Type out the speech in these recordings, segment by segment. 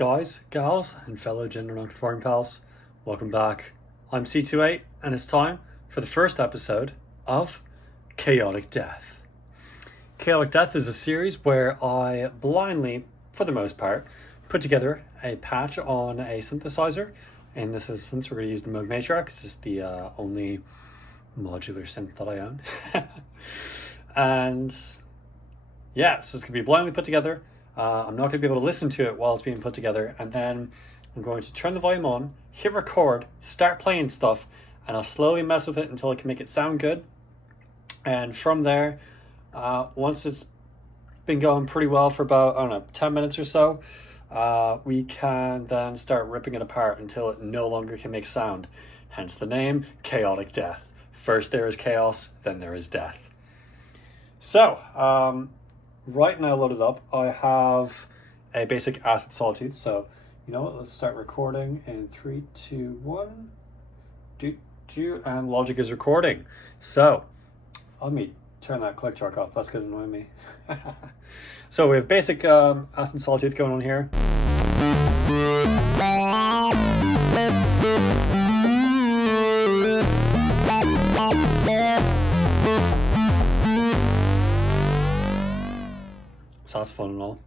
Guys, gals, and fellow gender non-conforming pals, welcome back. I'm C28, and it's time for the first episode of Chaotic Death. Chaotic Death is a series where I blindly, for the most part, put together a patch on a synthesizer. In this instance, we're going to use the Moog Matrix. It's the only modular synth that I own. And yeah, so it's going to be blindly put together. I'm not going to be able to listen to it while it's being put together, and then I'm going to turn the volume on, hit record, start playing stuff, and I'll slowly mess with it until I can make it sound good. And from there, once it's been going pretty well for about, 10 minutes or so, we can then start ripping it apart until it no longer can make sound. Hence the name, Chaotic Death. First there is chaos, then there is death. So, right now loaded up, I have a basic acid solitude. So, you know what? Let's start recording in 3, 2, 1. And Logic is recording. So, let me turn that click track off. That's going to annoy me. So we have basic acid solitude going on here. Saxophone and all.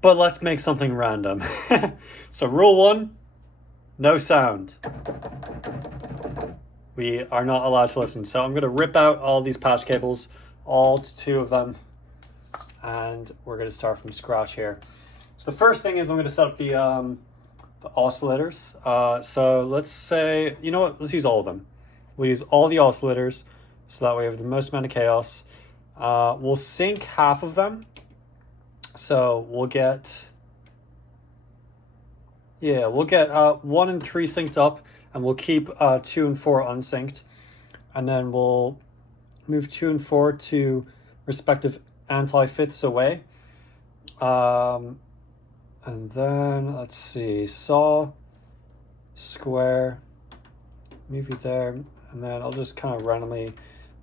But let's make something random. So rule 1, no sound. We are not allowed to listen. So I'm going to rip out all these patch cables, all 2 of them, and we're going to start from scratch here. So the first thing is I'm going to set up the oscillators. So let's say, you know what, let's use all of them. We'll use all the oscillators, so that way we have the most amount of chaos. We'll sync half of them. So we'll get 1 and 3 synced up, and we'll keep 2 and 4 unsynced. And then we'll move 2 and 4 to respective anti-fifths away. And then let's see, saw, square, move you there, and then I'll just kind of randomly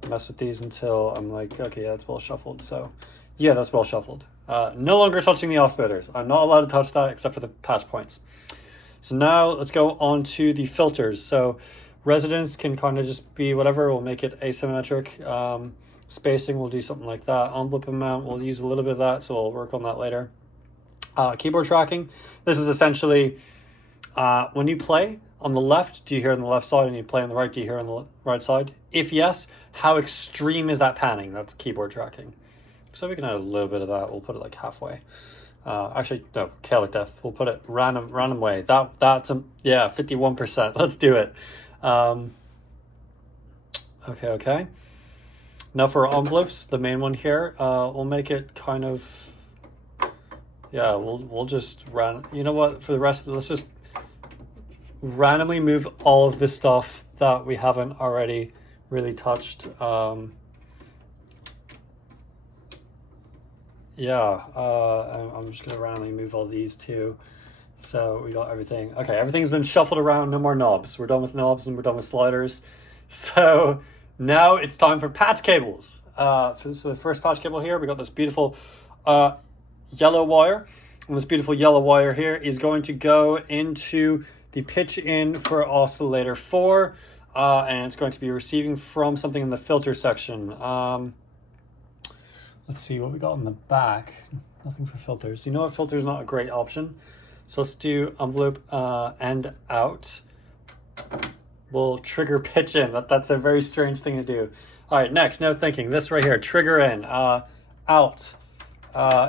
mess with these until I'm like, okay, yeah, that's well shuffled. So yeah, that's well shuffled. No longer touching the oscillators. I'm not allowed to touch that except for the patch points. So now let's go on to the filters. So resonance can kind of just be whatever. We'll make it asymmetric. Spacing, we'll do something like that. Envelope amount, we'll use a little bit of that, so we'll work on that later. Keyboard tracking. This is essentially when you play on the left, do you hear on the left side? And you play on the right, do you hear on the right side? If yes, how extreme is that panning? That's keyboard tracking. So we can add a little bit of that. We'll put it like halfway. Actually, no, Chaotic Death. We'll put it random way. That's 51%. Let's do it. Okay. Now for our envelopes, the main one here, we'll make it kind of, we'll just you know what, for the rest of let's just randomly move all of the stuff that we haven't already really touched. I'm just gonna randomly move all these too. So we got everything. Okay, everything's been shuffled around, no more knobs. We're done with knobs and we're done with sliders. So now it's time for patch cables. So the first patch cable here, we got this beautiful yellow wire. And this beautiful yellow wire here is going to go into the pitch in for oscillator 4. And it's going to be receiving from something in the filter section. Let's see what we got in the back. Nothing for filters. You know what? Filter is not a great option. So let's do envelope and out. We'll trigger pitch in. That's a very strange thing to do. All right, next, now thinking. This right here, trigger in, out,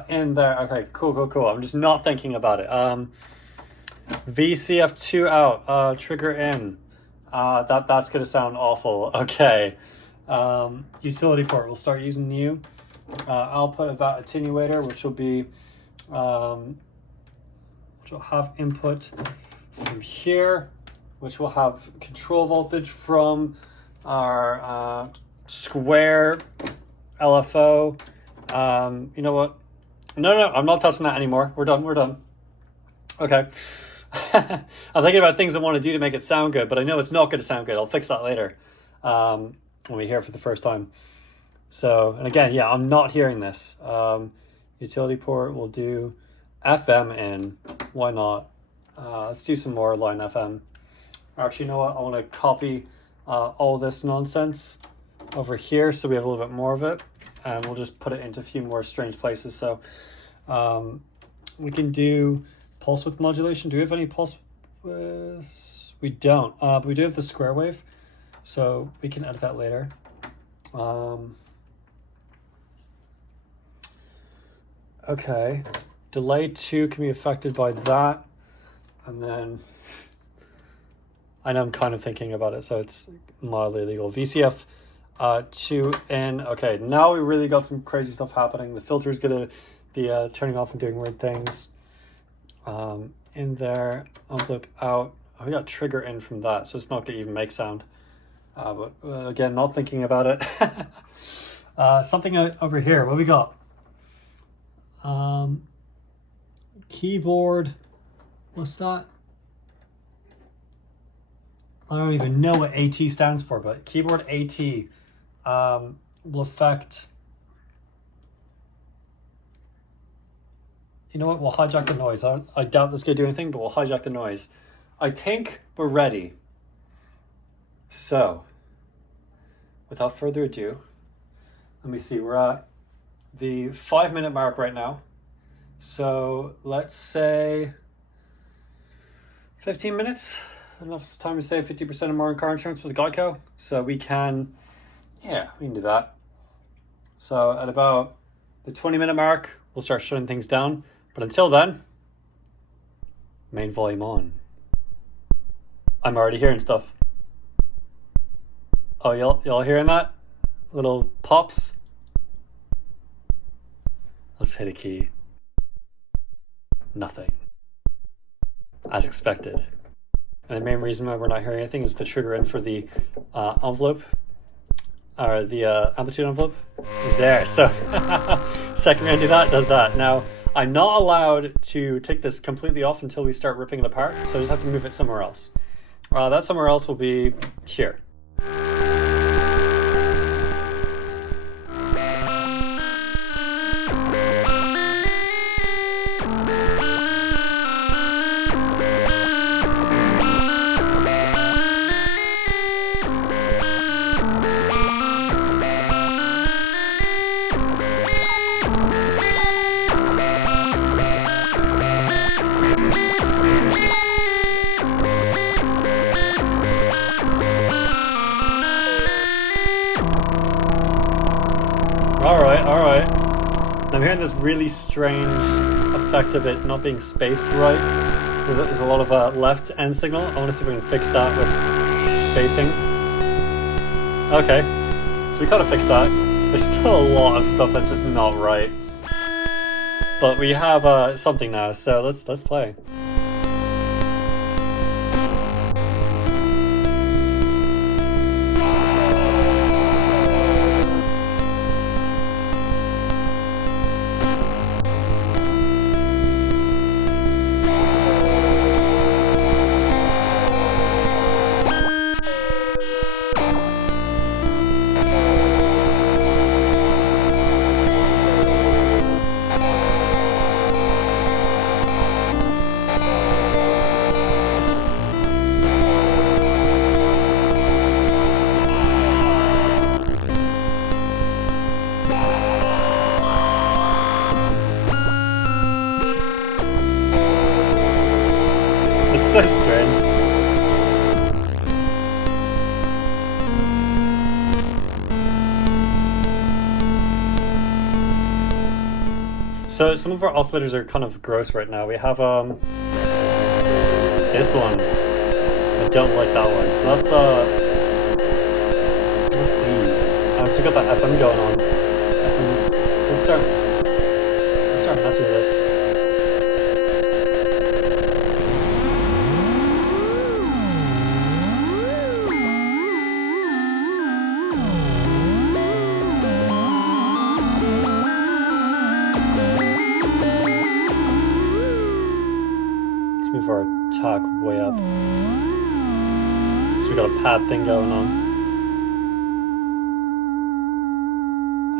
in there. Okay, cool. I'm just not thinking about it. VCF2 out, trigger in. That's going to sound awful. Okay. Utility port, we'll start using new. Output of that attenuator, which will be, which will have input from here, which will have control voltage from our square LFO. You know what? No, I'm not touching that anymore. We're done. Okay. I'm thinking about things I want to do to make it sound good, but I know it's not going to sound good. I'll fix that later when we hear it for the first time. So, and again, I'm not hearing this. Utility port will do FM in. Why not? Let's do some more line FM. Actually, you know what? I want to copy all this nonsense over here so we have a little bit more of it. And we'll just put it into a few more strange places. So we can do pulse width modulation. Do we have any pulse width? We don't. But we do have the square wave. So we can edit that later. Okay. Delay 2 can be affected by that. And then I know I'm kind of thinking about it, so it's mildly illegal. VCF 2 in. Okay, now we really got some crazy stuff happening. The filter's gonna be turning off and doing weird things. In there, envelope out. Oh, we got trigger in from that, so it's not gonna even make sound. But again, not thinking about it. Something over here. What we got? Keyboard. What's that? I don't even know what AT stands for, but keyboard AT will affect. You know what? We'll hijack the noise. I doubt this is going to do anything, but we'll hijack the noise. I think we're ready. So, without further ado, let me see. We're at the 5-minute mark right now. So, let's say 15 minutes. Enough time to save 50% or more in car insurance with Geico. So we can do that. So at about the 20-minute mark, we'll start shutting things down. But until then, main volume on. I'm already hearing stuff. Oh, y'all hearing that? Little pops? Let's hit a key. Nothing. As expected. And the main reason why we're not hearing anything is the trigger in for the envelope, or the amplitude envelope is there. So second we undo that, does that. Now, I'm not allowed to take this completely off until we start ripping it apart, so I just have to move it somewhere else. That somewhere else will be here. Alright. I'm hearing this really strange effect of it not being spaced right. There's a lot of left end signal. I want to see if we can fix that with spacing. Okay, so we kind of fixed that. There's still a lot of stuff that's just not right. But we have something now, so let's play. It's so strange. So some of our oscillators are kind of gross right now. We have this one. I don't like that one. So that's what's these? So we got that FM going on. FM. So let's start messing with this. Move our talk way up. So we got a pad thing going on.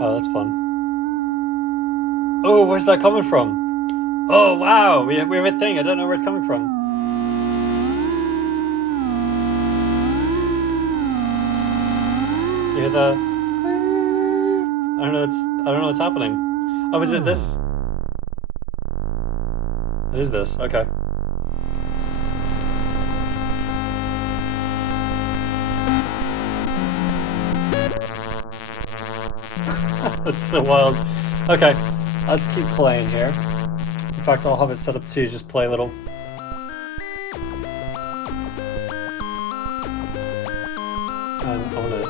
Oh, that's fun. Oh, where's that coming from? Oh, wow! We have a thing. I don't know where it's coming from. You hear the... I don't know, I don't know what's happening. Oh, is it this? It is this, okay. That's so wild. Okay, let's keep playing here. In fact, I'll have it set up to just play a little. And I want to...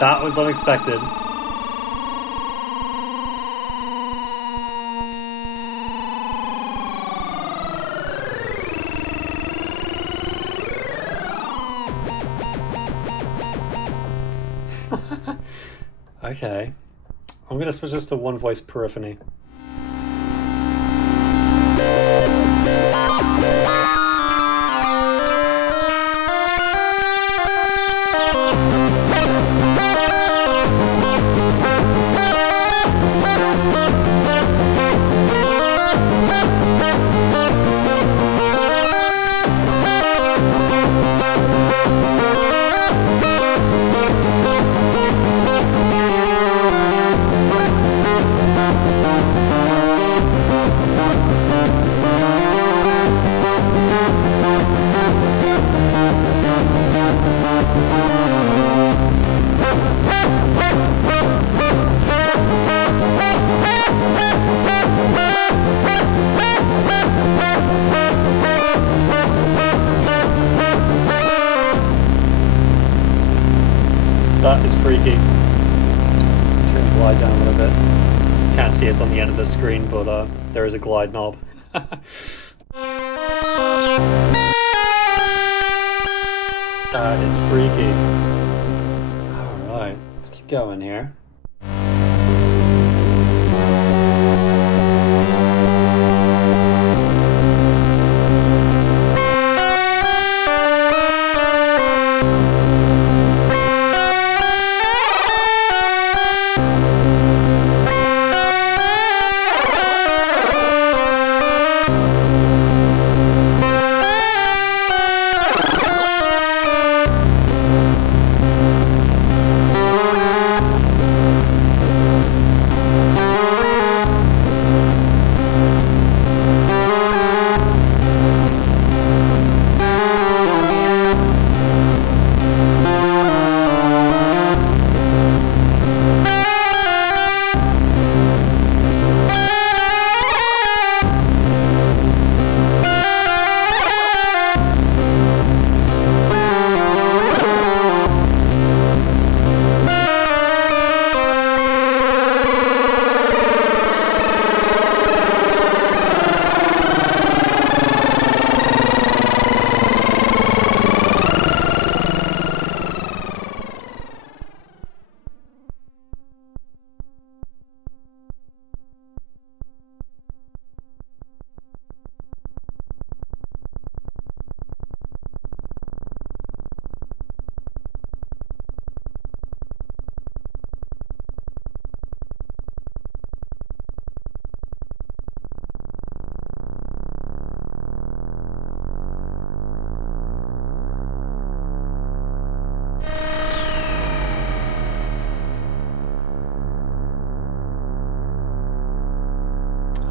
That was unexpected. Okay. I'm gonna switch this to one voice periphery. That is freaky. Turn the glide down a little bit. Can't see it's on the end of the screen, but there is a glide knob. That is freaky. Alright, let's keep going here.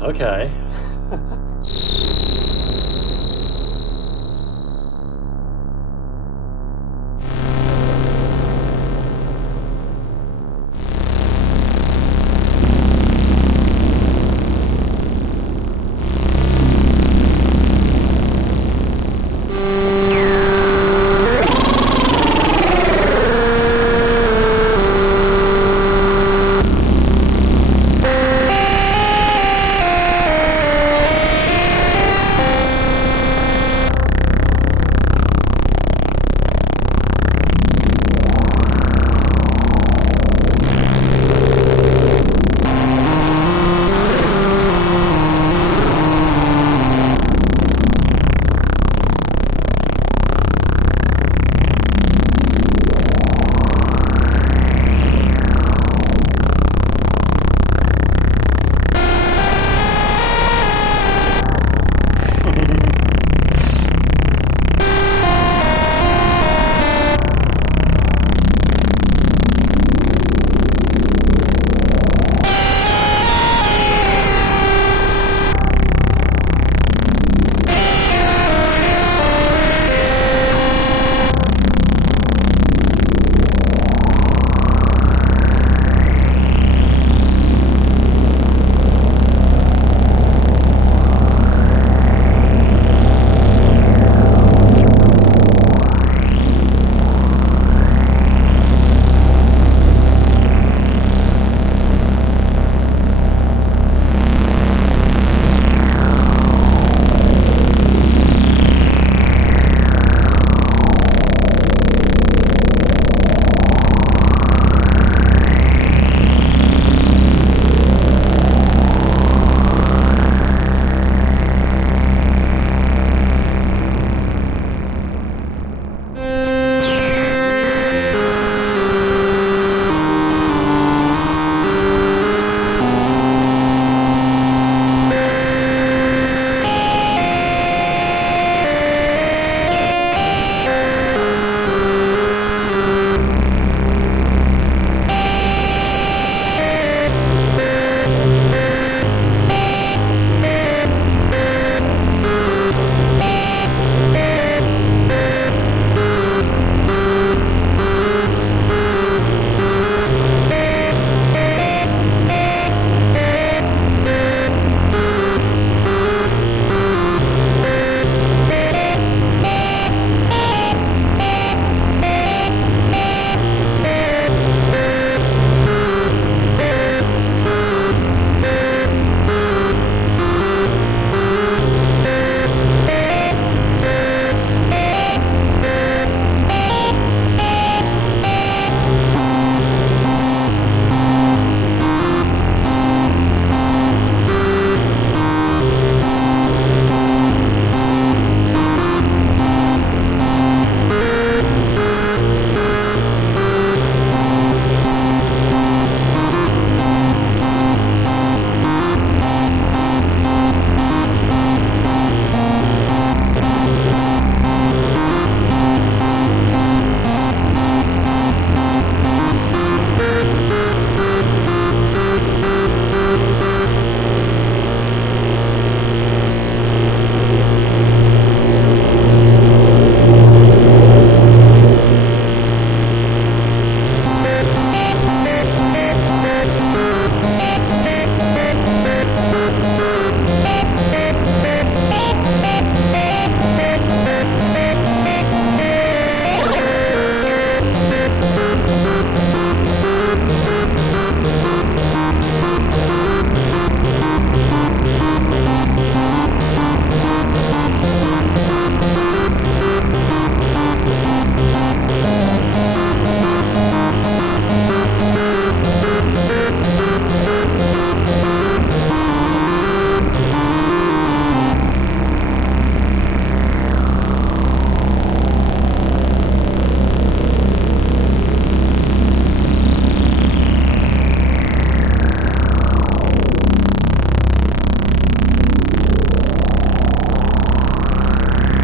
Okay.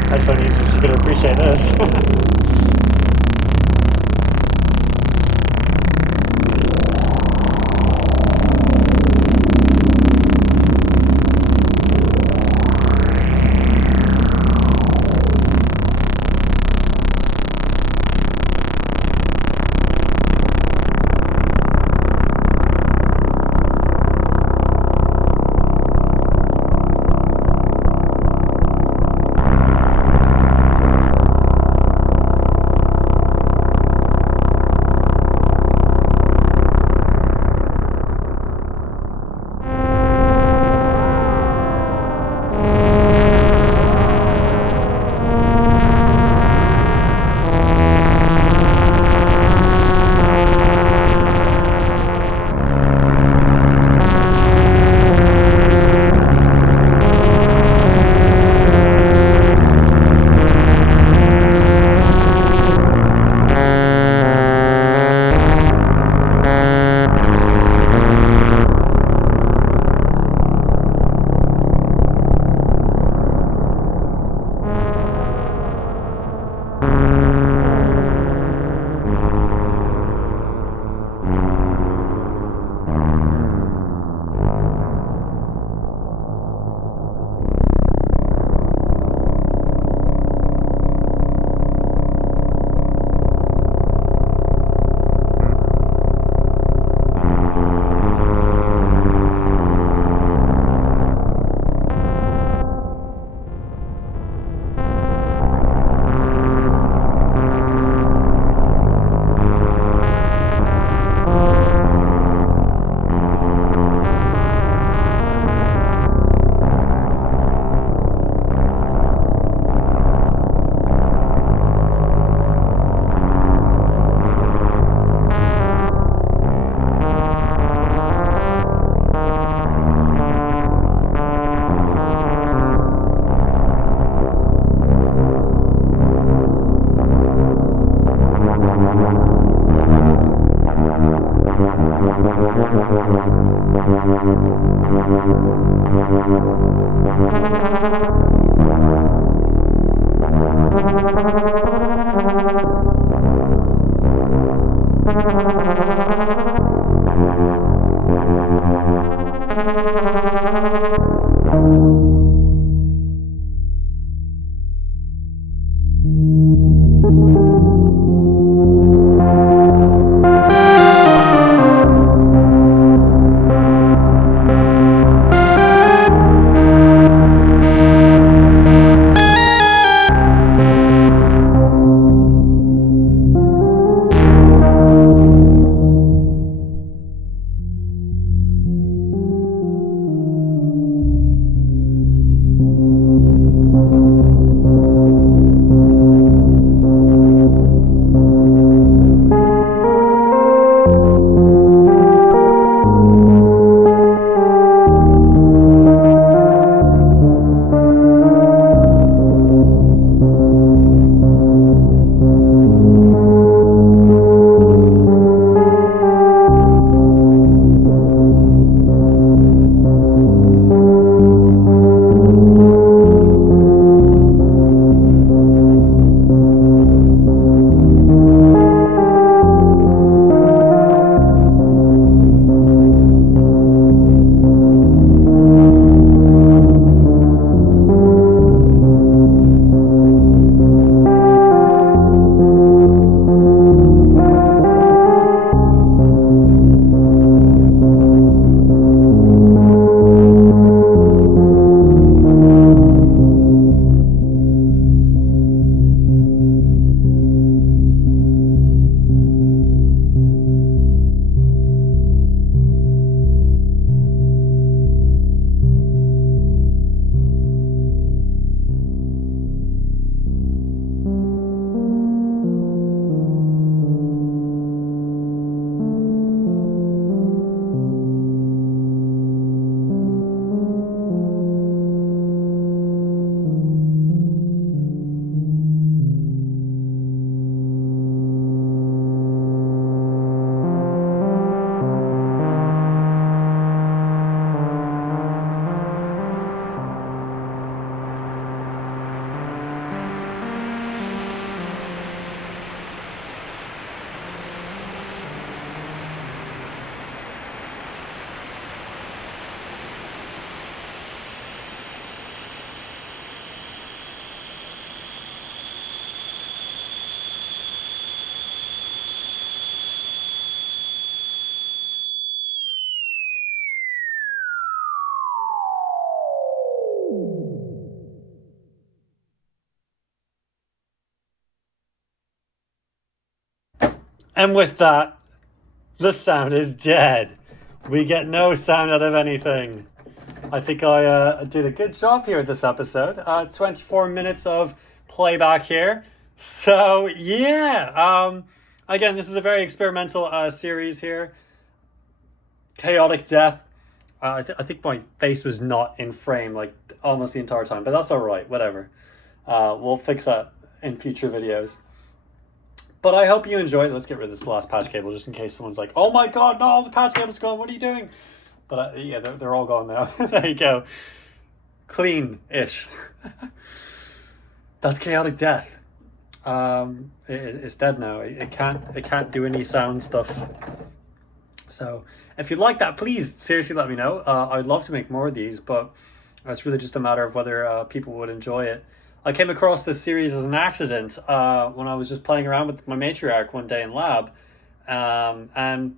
Headphone users are going to appreciate this. And with that, the sound is dead. We get no sound out of anything. I think I did a good job here this episode. 24 minutes of playback here. So, yeah. Again, this is a very experimental series here. Chaotic Death. I think my face was not in frame like almost the entire time, but that's all right. Whatever. We'll fix that in future videos. But I hope you enjoyed. Let's get rid of this last patch cable just in case someone's like, oh my god, no, the patch cable's gone. What are you doing? But yeah, they're all gone now. There you go. Clean-ish. That's Chaotic Death. It's dead now. It can't do any sound stuff. So if you like that, please seriously let me know. I'd love to make more of these, but it's really just a matter of whether people would enjoy it. I came across this series as an accident when I was just playing around with my matriarch one day in lab, and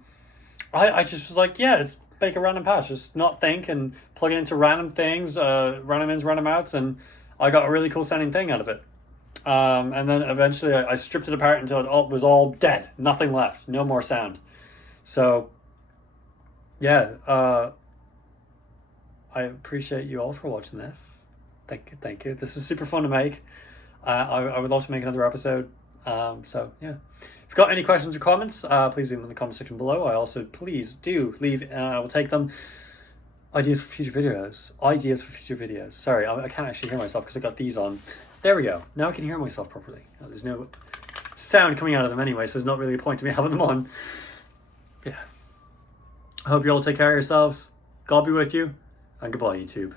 I just was like, yeah, let's make a random patch, just not think and plug it into random things, random ins, random outs, and I got a really cool sounding thing out of it. And then eventually I stripped it apart until it was all dead, nothing left, no more sound. So yeah, I appreciate you all for watching this. Thank you. This is super fun to make. I would love to make another episode. So yeah, if you've got any questions or comments, please leave them in the comment section below. I also please do leave. I will take them. Ideas for future videos. Sorry, I can't actually hear myself because I got these on. There we go. Now I can hear myself properly. There's no sound coming out of them anyway, so there's not really a point to me having them on. Yeah. hope you all take care of yourselves. God be with you, and goodbye, YouTube.